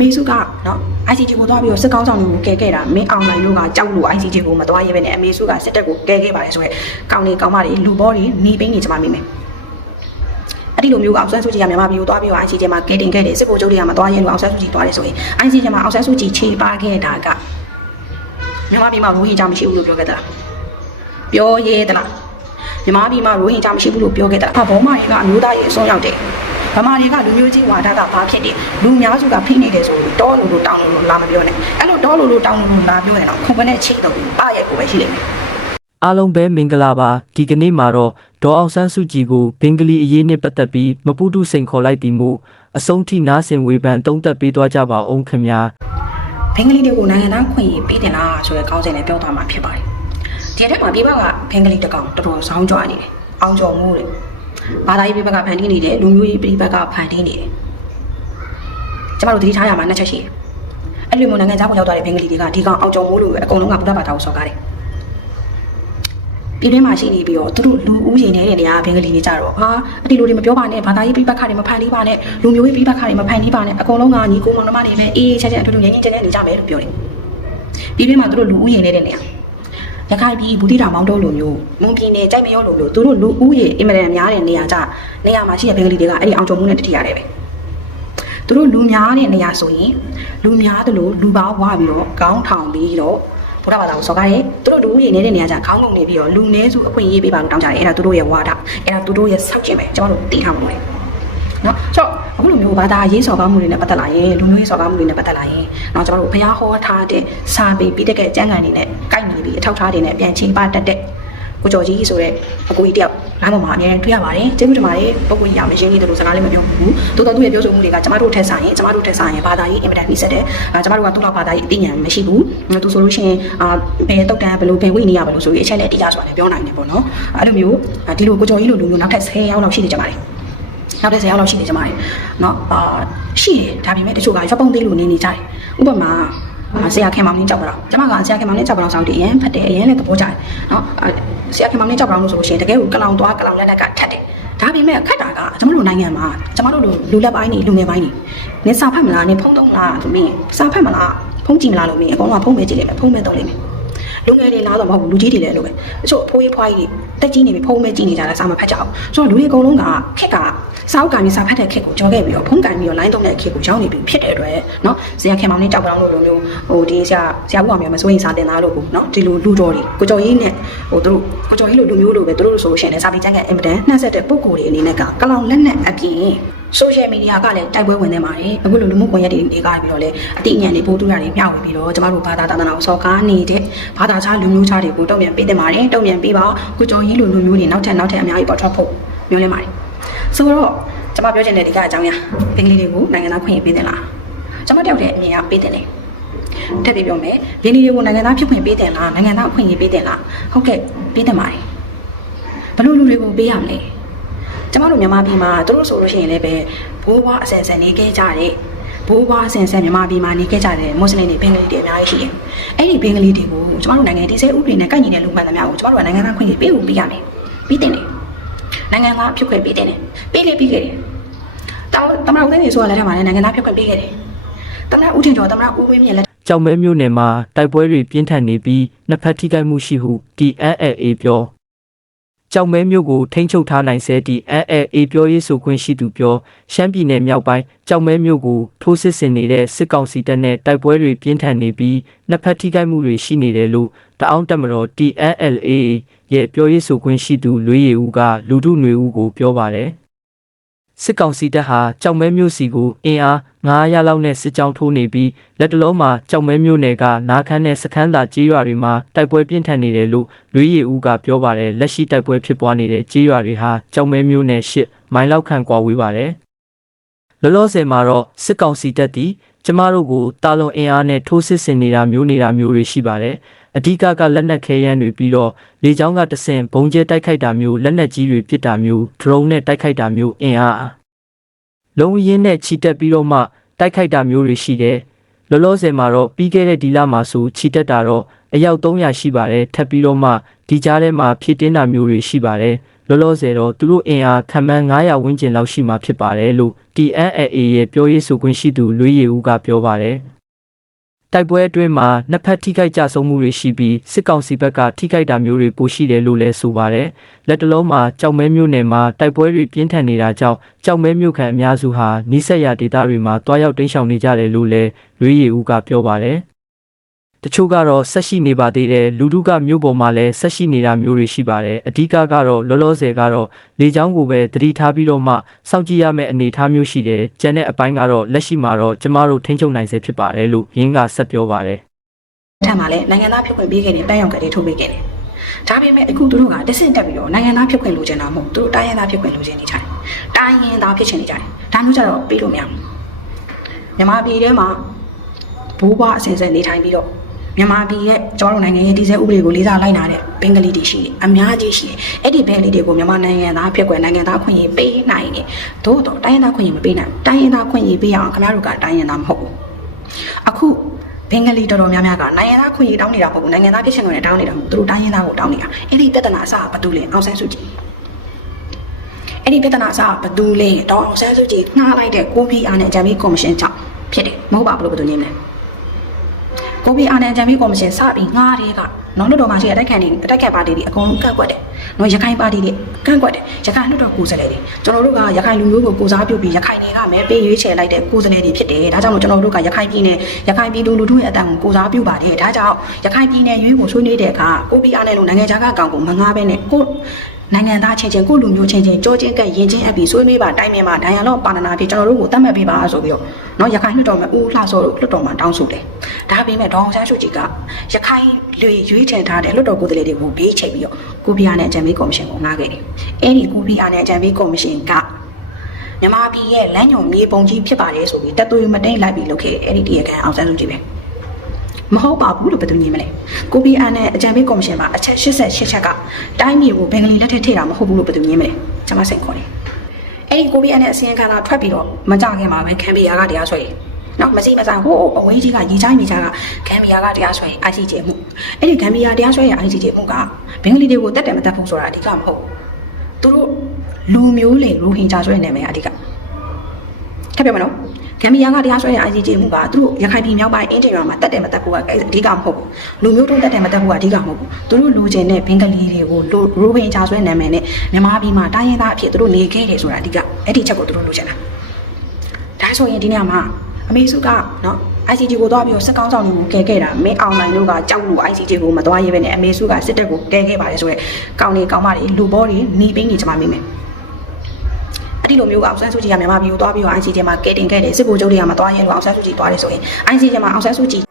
မေစုကနော် ICJ ကိုသွားပြီးတော့စစ်ကောင်းဆောင်တွေကိုကဲခဲ့တာမင်းအောင်နိုင်တို့ကကြောက်လို့ ICJ ကိုမသွားရဲပဲနဲ့အမေစုကစစ်တပ်ကိုကဲခဲ့ပါတယ်ဆိုရဲကောင်းနေကောင်းမတွေလူဘောတွေหนีပိန်းနေကြမှာမိမယ်အဲ့ဒီလိုမျိုးကအောင်ဆန်းစုကြည်ကမြန်မာပြည်ကိုသွားပြီးတော့ ICJ မှာကဲတင်ခဲ့တယ်စစ်ဗိုလ်ချုပ်တွေကမသွားရဲလို့အောင်ဆန်းစုကြည်သွားတယ်ဆိုရင် ICJ မှာအောင်ဆန်းစုကြည်ခြေပါခဲ့တာကမြန်မာပြည်မှာရိုဟင်ဂျာမရှိဘူးလို့ပြောခဲ့တာပြောရဲသလားမြန်မာပြည်မှာရိုဟင်ဂျာမရှိဘူးလို့ပြောခဲ့တာအဘောမာတွေကအမျိုးသားရေးအစွန်းရောက်တယ် ဗမာတွေကလူမျိုးချင်းဝါဒကဘာဖြစ်တယ်လူများစုကဖိနေတယ်ဆိုရင်တောလို့လို့တောင်းလို့လို့လာမပြောနဲ့အဲ့လိုတောလို့လို့တောင်းလို့လို့လာပြောရင်တော့ခုံပနဲ့ချိတ်တော့ပါရဲ့ကိုပဲရှိလိမ့်မယ်အားလုံးပဲမင်္ဂလာပါဒီကနေ့မှာတော့ဒေါ်အောင်ဆန်းစုကြည်ကိုဘင်္ဂလီအရေးနဲ့ပတ်သက်ပြီးမပူတုစိန်ခေါ်လိုက်ပြီးမို့အဆုံးထိနားဆင်ဝေဖန်တုံးသက်ပေးသွားကြပါအောင်ခင်ဗျာဘင်္ဂလီတွေကိုနိုင်ငံသားခွင့်ရေးပေးတယ်လားဆိုတဲ့ခေါင်းစဉ်နဲ့ပြောသွားမှာဖြစ်ပါတယ်ဒီအထက်မှာပြည်ပကဘင်္ဂလီတကောင်တော်တော်ဆောင်းကြွနေတယ်အောင်ကျော်မိုးတယ် ဘာသာရေးပြည်ပကဖန်တီးနေတယ်လူမျိုးရေးပြည်ပကဖန်တီးနေတယ်ကျမတို့သတိထားရမှာနှစ်ချက်ရှိတယ်အဲ့လိုမျိုးနိုင်ငံသားကိုရောက်သွားတဲ့ဘင်္ဂလီတွေကဒီကောင်အောင်ကျော်မိုးလို့ပဲအကုန်လုံးကဗုဒ္ဓဘာသာကိုစော်ကားတယ်ပြည်တွင်းမှာရှိနေပြီးတော့သူတို့လူဦးရေနေတဲ့နေရာဘင်္ဂလီတွေကြတော့ဟာအတီလိုတွေမပြောပါနဲ့ဘာသာရေးပြပခါတွေမဖန်တီးပါနဲ့လူမျိုးရေးပြပခါတွေမဖန်တီးပါနဲ့အကုန်လုံးကညီကိုမောင်နှမတွေပဲအေးအေးချမ်းချမ်းအတူတူငြိမ်းငြိမ်းချမ်းချမ်းနေကြမယ်လို့ပြောတယ်ပြည်တွင်းမှာသူတို့လူဦးရေနေတဲ့နေရာ ရခိုင်ပြည်ဘူတိတာမောင်းတော့လိုမျိုးမွန်ပြည်နယ်ကြိုက်မရောလိုမျိုးသူတို့လူဦးရေအင်မတန်များတဲ့နေရာကြနေရာမှာရှိတဲ့ဘင်္ဂလီတွေကအဲ့ဒီအောင်ချုံမှုနဲ့တတိရတယ်ပဲသူတို့လူများတဲ့နေရာဆိုရင်လူများတယ်လို့လူပေါင်းဝါပြီးတော့ခေါင်းထောင်ပြီးတော့ဘုရားဘာသာကိုစော်ကားရဲသူတို့လူဦးရေနေတဲ့နေရာကြခေါင်းငုံနေပြီးတော့လူနည်းစုအခွင့်အရေးပေးပါလို့တောင်းကြတယ်အဲ့ဒါသူတို့ရဲ့ဝါဒအဲ့ဒါသူတို့ရဲ့စောက်ကျင်ပဲကျွန်တော်တို့သိထားမှာလို့နော်ဆိုတော့ အခုလိုမျိုးဘာသာရေးစော်ကားမှုတွေနဲ့ပတ်သက်လာရင်လူမျိုးရေးစော်ကားမှုတွေနဲ့ပတ်သက်လာရင်နော်ကျွန်တော်တို့ဘုရားဟောထားတဲ့စာပေပြီးတဲ့ကဲအကျမ်းဂန်တွေနဲ့ကိုက်ညီပြီးအထောက်ထားတွေနဲ့ပြန်ချင်းပါတတ်တဲ့ကိုကျော်ကြီးဆိုတဲ့အကိုကြီးတယောက်လမ်းပေါ်မှာအများကြီးတွေ့ရပါတယ်ကျေးဇူးတင်ပါတယ်ပုဂ္ဂိုလ်ကြီးရမရင်းနေတယ်လို့စကားလေးမပြောဘူးတိုးတော်သူ့ရဲ့ပြောဆိုမှုတွေကကျမတို့ထက်ဆိုင်ရင်ကျမတို့ထက်ဆိုင်ရင်ဘာသာရေးအင်မတန်နှိစက်တယ်အဲကျမတို့ကသူ့လောက်ဘာသာရေးအသိဉာဏ်မရှိဘူးသူဆိုလို့ရှိရင်အာဘယ်တုတ်တန်းဘယ်လိုဘယ်ဝိနေရဘယ်လိုဆိုပြီးအချက်နဲ့တရားဆိုတာလည်းပြောနိုင်တယ်ပေါ့နော်အဲ့လိုမျိုးဒီလိုကိုကျော်ကြီးလိုလူမျိုးနောက်ထပ်10ရောက်လောက်ရှိနေကြပါတယ် နောက်တဲ့ဆယ်ယောက်လောက်ရှိနေကြမှာเนาะအာရှိတယ်ဒါပေမဲ့တချို့ကရပုံသေးလို့နေနေကြတယ်ဥပမာအာဆရာခင်မောင်လေးကြောက်တော့ကျမကဆရာခင်မောင်လေးကြောက်တော့ဆောက်တယ်အရင်ဖတ်တယ်အရင်လည်းသဘောကျတယ်เนาะအာဆရာခင်မောင်လေးကြောက်တော့လို့ဆိုလို့ရှိရင်တကယ်ကိုကလောင်သွားကလောင်လက်ကကထတ်တယ်ဒါပေမဲ့ခတ်တာကကျမတို့နိုင်ငံမှာကျမတို့လူလူလက်ပိုင်းနေလူငယ်ပိုင်းနေနေစာဖတ်မလားနေဖုံးသုံးလားဆိုမင်းစာဖတ်မလားဖုံးကြည့်မလားလို့မင်းအကောင်ကဖုံးပဲကြည့်လိုက်မယ်ဖုံးပဲသုံးလိုက်မယ် လူငယ်တွေလားတော့မဟုတ်ဘူးလူကြီးတွေလည်းလို့ပဲတချို့အဖိုးကြီးဖွားကြီးတွေတက်ကြီးနေပြီဖုံးပဲကြည့်နေကြတာစာမဖတ်ကြအောင်ဆိုတော့လူတွေအကုန်လုံးကခက်ကစာအုပ်ကန်ပြီးစာဖတ်တဲ့ခက်ကိုကြောခဲ့ပြီးတော့ဖုံးကန်ပြီးတော့ line သုံးတဲ့ခက်ကိုရောက်နေပြီဖြစ်တဲ့အတွက်เนาะဆရာခင်မောင်နဲ့ကြောက်ပြောင်းလို့လိုမျိုးဟိုဒီဆရာဆရာဘုရားမျိုးမစိုးရင်စာတင်သားလို့ပေါ့เนาะဒီလိုလူတော်တွေကိုကြော်ကြီးနဲ့ဟိုသူတို့ကိုကြော်ကြီးလိုလူမျိုးလိုပဲသူတို့ဆိုလို့ရှိရင်လည်းစာပေကျမ်းကအင်မတန်နှက်ဆက်တဲ့ပုံကိုယ်တွေအနေနဲ့ကကလောင်လက်နဲ့အပြင် social media ကလည်းတိုက်ပွဲဝင်နေပါတယ်အခုလိုလူမှုကွန်ရက်တွေနေကြပြီးတော့လည်းအတိအညံတွေပို့တူတာတွေမျှဝေပြီးတော့ကျမတို့ဘာသာတာသနာကိုစော်ကားနေတဲ့ဘာသာခြားလူမျိုးခြားတွေကိုတုံ့ပြန်ပေးတင်ပါတယ်တုံ့ပြန်ပေးပါကိုကျော်ကြီးလိုလူမျိုးတွေနောက်ထပ်နောက်ထပ်အများကြီးပေါ်ထွက်ဖို့မျှော်လင့်ပါတယ်ဆိုတော့ကျမပြောချင်တဲ့ဒီကအကြောင်းအရာဘင်္ဂလီတွေကိုနိုင်ငံသားခွင့်ရေးပေးတင်လားကျမတယောက်တည်းအမြင်ကပေးတင်တယ်တက်ပြီးပြောမယ်ဘင်္ဂလီတွေကိုနိုင်ငံသားဖြစ်ခွင့်ပေးတင်လားနိုင်ငံသားအခွင့်အရေးပေးတင်လားဟုတ်ကဲ့ပေးတင်ပါတယ်ဘယ်လိုလူတွေကိုပေးရမလဲ ကျမတို့မြန်မာပြည်မှာသူတို့ဆိုလို့ရှိရင်လည်းပဲဘိုးဘွားအဆန်ဆန်နေခဲ့ကြတဲ့ဘိုးဘွားအဆန်ဆန်မြန်မာပြည်မှာနေခဲ့ကြတဲ့မွတ်စလင်တွေဘင်္ဂလီတွေအများကြီးရှိတယ်။အဲ့ဒီဘင်္ဂလီတွေကိုကျမတို့နိုင်ငံတည်ဆဲဥပဒေနဲ့ကိုက်ညီတဲ့လူမှန်သမျှကိုကျမတို့ကနိုင်ငံသားခွင့်ရေးပေးဖို့ပေးရမယ်။ပြီးတင်တယ်။နိုင်ငံသားဖြစ်ခွင့်ပေးတင်တယ်။ပေးလေပြီးခဲ့တယ်။တောင်တမန်ဦးသိန်းနေဆိုရလက်ထက်မှာလည်းနိုင်ငံသားဖြစ်ခွင့်ပေးခဲ့တယ်။တမန်ဦးထင်ကျော်တမန်ဦးဝင်းမြင့်လက်ကြောက်မဲမျိုးနယ်မှာတိုက်ပွဲတွေပြင်းထန်နေပြီးနှစ်ဖက်ထိခိုက်မှုရှိဟု DNLA ပြော ကြောက်မဲမျိုးကိုထိန်းချုပ်ထားနိုင်စေ DNLA ပြောရေးဆိုခွင့်ရှိသူပြောရှမ်းပြည်နယ်မြောက်ပိုင်းကြောက်မဲမျိုးကိုထိုးစစ်ဆင်နေတဲ့စစ်ကောင်စီတပ်နဲ့တိုက်ပွဲတွေပြင်းထန်နေပြီးနှစ်ဖက်ထိခိုက်မှုတွေရှိနေတယ်လို့တအောင်းတက်မတော် DNLA ရဲ့ပြောရေးဆိုခွင့်ရှိသူလွေးရည်ဦးကလူထုຫນွေဦးကိုပြောပါတယ် စစ်ကောင်စီတပ်ဟာကြောက်မဲမျိုးစီကိုအင်အား900လောက်နဲ့စစ်ကြောင်းထိုးနေပြီးလက်တလုံးမှာကြောက်မဲမျိုးနယ်ကနာခမ်းနဲ့စခန်းသာကြေးရွာတွေမှာတိုက်ပွဲပြင်းထန်နေတယ်လို့လွေးရည်ဦးကပြောပါတယ်လက်ရှိတိုက်ပွဲဖြစ်ပွားနေတဲ့ကြေးရွာတွေဟာကြောက်မဲမျိုးနယ်ရှစ်မိုင်လောက်ခန့်ကွာဝေးပါတယ်လောလောဆယ်မှာတော့စစ်ကောင်စီတပ်တီ ကျမတို့ကိုတာလွန်အင်အားနဲ့ထိုးစစ်ဆင်နေတာမျိုးနေတာမျိုးတွေရှိပါတယ်အဓိကကလက်နက်ခဲယမ်းတွေပြီးတော့လေကြောင်းကတဆင့်ဘုံကျဲတိုက်ခိုက်တာမျိုးလက်နက်ကြီးတွေပစ်တာမျိုး drone နဲ့တိုက်ခိုက်တာမျိုးအင်အားလုံးဝရင်းနဲ့ခြိတက်ပြီးတော့မှတိုက်ခိုက်တာမျိုးတွေရှိတယ်။လောလောဆယ်မှာတော့ပြီးခဲ့တဲ့ဒီလမှာဆိုခြိတက်တာတော့အယောက်300ရှိပါတယ်ထပ်ပြီးတော့မှဒီကြားထဲမှာဖြည့်တင်းတာမျိုးတွေရှိပါတယ်။ လောလောဆယ်တော့သူတို့အင်အားခန့်မှန်း900ဝန်းကျင်လောက်ရှိမှဖြစ်ပါတယ်လို့ TNLA ရဲ့ပြောရေးဆိုခွင့်ရှိသူလွေးရည်ဦးကပြောပါတယ်တိုက်ပွဲအတွင်းမှာနှစ်ဖက်ထိခိုက်ကြဆုံးမှုတွေရှိပြီးစစ်ကောင်စီဘက်ကထိခိုက်တာမျိုးတွေပိုရှိတယ်လို့လည်းဆိုပါတယ်။လက်တလုံးမှာကြောက်မဲမျိုးနယ်မှာတိုက်ပွဲတွေပြင်းထန်နေတာကြောင့်ကြောက်မဲမျိုးခံအများစုဟာနိဆက်ရဒေသတွေမှာတွားရောက်တိမ်းရှောင်နေကြတယ်လို့လည်းလွေးရည်ဦးကပြောပါတယ်။ တချို့ကတော့ဆက်ရှိနေပါသေးတယ်လူထုကမျိုးပေါ်မှာလည်းဆက်ရှိနေတာမျိုးတွေရှိပါတယ်။အဓိကကတော့လောလောဆယ်ကတော့လေချောင်းကိုပဲတတိထားပြီးတော့မှစောင့်ကြည့်ရမယ့်အနေအထားမျိုးရှိတယ်။ကျန်တဲ့အပိုင်းကတော့လက်ရှိမှာတော့ကျမတို့ထိန်းချုပ်နိုင်စေဖြစ်ပါတယ်လို့ရင်းကဆက်ပြောပါတယ်။ထပ်မှာလည်းနိုင်ငံသားဖြစ်ခွင့်ပေးခဲ့တယ်ပန်းရောင်ကလေးထုတ်ပေးခဲ့တယ်ဒါပေမဲ့အခုသူတို့ကတဆင့်တက်ပြီးတော့နိုင်ငံသားဖြစ်ခွင့်လိုချင်တာမဟုတ်သူတို့တိုင်းရင်းသားဖြစ်ခွင့်လိုချင်နေကြတယ်တိုင်းရင်းသားဖြစ်ချင်နေကြတယ်ဒါမျိုးကြတော့ပေးလို့မရဘူးမြန်မာပြည်ထဲမှာဘိုးဘွားအစဉ်ဆက်နေထိုင်ပြီးတော့ မြန်မာပြည်ရဲ့ကျွန်တော်တို့နိုင်ငံရဲ့တည်ဆဲဥပဒေကိုလေးစားလိုက်နာတဲ့ဘင်္ဂလီတွေရှိတယ်အများကြီးရှိတယ်အဲ့ဒီဘင်္ဂလီတွေကိုမြန်မာနိုင်ငံသားဖြစ်ခွင့်နိုင်ငံသားခွင့်ရေးပေးနိုင်တယ်သို့တော့တိုင်းရင်းသားခွင့်ရေးမပေးနိုင်ဘူးတိုင်းရင်းသားခွင့်ရေးပေးအောင်ခင်ဗျားတို့ကတိုင်းရင်းသားမဟုတ်ဘူးအခုဘင်္ဂလီတော်တော်များများကနိုင်ငံသားခွင့်ရေးတောင်းနေတာမဟုတ်ဘူးနိုင်ငံသားဖြစ်ချင်တယ်တောင်းနေတာမဟုတ်ဘူးသူတို့တိုင်းရင်းသားကိုတောင်းနေတာအဲ့ဒီပြဿနာအစကဘာတူလဲအောင်ဆန်းစုကြည်အဲ့ဒီပြဿနာအစကဘာတူလဲတောင်းအောင်ဆန်းစုကြည်နှားလိုက်တဲ့ကိုဖီအာနဲ့ဂျမ်မီကော်မရှင်ကြောင့်ဖြစ်တယ်မဟုတ်ပါဘူးလို့ဘယ်သူညင်းလဲ ကိုဖီအာနဲ့ဂျမ်မီကော်မရှင်စပြီးငားတဲ့ကနော်လွတ်တော်မှာရှိတဲ့အတိုက်ခံတွေအတိုက်ခံပါတီတွေအကုန်လုံးကန့်ကွက်တယ်နော်ရခိုင်ပါတီတွေကန့်ကွက်တယ်ရခိုင်လွတ်တော်ကိုယ်စားလှယ်တွေကျွန်တော်တို့ကရခိုင်လူမျိုးကိုကိုစားပြုပြီးရခိုင်တွေကမဲပေးရွေးချယ်လိုက်တဲ့ကိုယ်စားလှယ်တွေဖြစ်တယ်ဒါကြောင့်မို့ကျွန်တော်တို့ကရခိုင်ပြည်နယ်ရခိုင်ပြည်သူလူထုရဲ့အတန်ကိုကိုစားပြုပါတယ်ဒါကြောင့်ရခိုင်ပြည်နယ်ရွေးကိုဆွေးနွေးတဲ့အခါကိုပီအားနဲ့လို့နိုင်ငံခြားကကောင်ကိုမငားပဲနဲ့ကို နိုင်ငံသားချင်းချင်းကိုလူမျိုးချင်းချင်းကြောချင်းကရင်ချင်းအပ်ပြီးဆွေးနွေးပါတိုင်းမြန်မာဒိုင်ယန်လော့ပါနနာဖြစ်ကျွန်တော်တို့ကိုသတ်မှတ်ပေးပါဆိုပြီးတော့နော်ရခိုင်လွှတ်တော်မှာဦးလှစောတို့လွှတ်တော်မှာတောင်းဆိုတယ်ဒါပေမဲ့ဒေါအောင်ဆန်းစုကြည်ကရခိုင်လူရွေးချယ်ထားတဲ့လွှတ်တော်ကိုယ်စားလှယ်တွေကိုဘေးချိတ်ပြီးတော့ကိုပြားနဲ့အကြံပေးကော်မရှင်ကိုငှားခဲ့တယ်အဲ့ဒီကိုပြားနဲ့အကြံပေးကော်မရှင်ကမြန်မာပြည်ရဲ့လမ်းညွန်မြေပုံကြီးဖြစ်ပါတယ်ဆိုပြီးတက်သွေးမတိတ်လိုက်ပြီးလုပ်ခဲ့တဲ့အဲ့ဒီတရားခံအောင်ဆန်းစုကြည်ပဲ မဟုတ်ပါဘူးလို့ဘယ်သူညင်မလဲကိုပီအန်နဲ့အကြံပေးကော်မရှင်မှာအချက်88ချက်ကတိုင်းပြည်ကိုဘင်္ဂလီလက်ထက်ထိတာမဟုတ်ဘူးလို့ဘယ်သူညင်မလဲကျွန်မစိတ်ခေါ်တယ်အဲ့ဒီကိုပီအန်နဲ့အစီရင်ခံစာထွက်ပြီးတော့မကြခင်မှာပဲခံပီယာကတရားဆွဲတယ်နော်မစီမဆိုင်ဟိုးအဝေးကြီးကရေချိုင်းနေကြကခံပီယာကတရားဆွဲ ICJ မှုအဲ့ဒီခံပီယာတရားဆွဲရ ICJ မှုကဘင်္ဂလီတွေကိုတက်တယ်မတက်ဘူးဆိုတာအဓိကမဟုတ်ဘူးသူတို့လူမျိုးလေရိုဟင်ဂျာဆိုတဲ့နာမည်ကအဓိကထပ်ပြောမနော် ဂမ်ဘီယာကတရားစွဲတဲ့ ICJ မှုကသူတို့ရခိုင်ပြည်မြောက်ပိုင်းအင်ဂျင်ရွာမှာတက်တယ်မတက်ဘူးကအဓိကမဟုတ်ဘူးလူမျိုးတုံးတက်တယ်မတက်ဘူးကအဓိကမဟုတ်ဘူးသူတို့လူချင်းတဲ့ဘင်္ဂလီတွေကိုရိုဘင်ဂျာစွဲနာမည်နဲ့မြန်မာပြည်မှာတိုင်းရင်းသားအဖြစ်သူတို့နေခဲ့တယ်ဆိုတာအဓိကအဲ့ဒီချက်ကိုသူတို့လိုချင်တာဒါဆိုရင်ဒီနေ့မှာအမေစုကနော် ICJ ကိုသွားပြီးတော့စစ်ကောင်းဆောင်တွေကိုကယ်ခဲ့တာမင်းအောင်နိုင်တို့ကကြောက်လို့ ICJ ကိုမသွားရဲပဲနဲ့အမေစုကစစ်တပ်ကိုကယ်ခဲ့ပါတယ်ဆိုရဲကောင်းနေကောင်းမတွေလူဘောတွေหนีပိန်းနေကြမှာမိမယ် အဲ့ဒီလိုမျိုးအောင်ဆန်းစုကြည်ကမြန်မာပြည်ကိုသွားပြီးတော့ ICJ မှာကဲတင်ခဲ့တယ်စစ်ဗိုလ်ချုပ်တွေကမသွားရင်လို့အောင်ဆန်းစုကြည်သွားတယ်ဆိုရင် ICJ မှာအောင်ဆန်းစုကြည်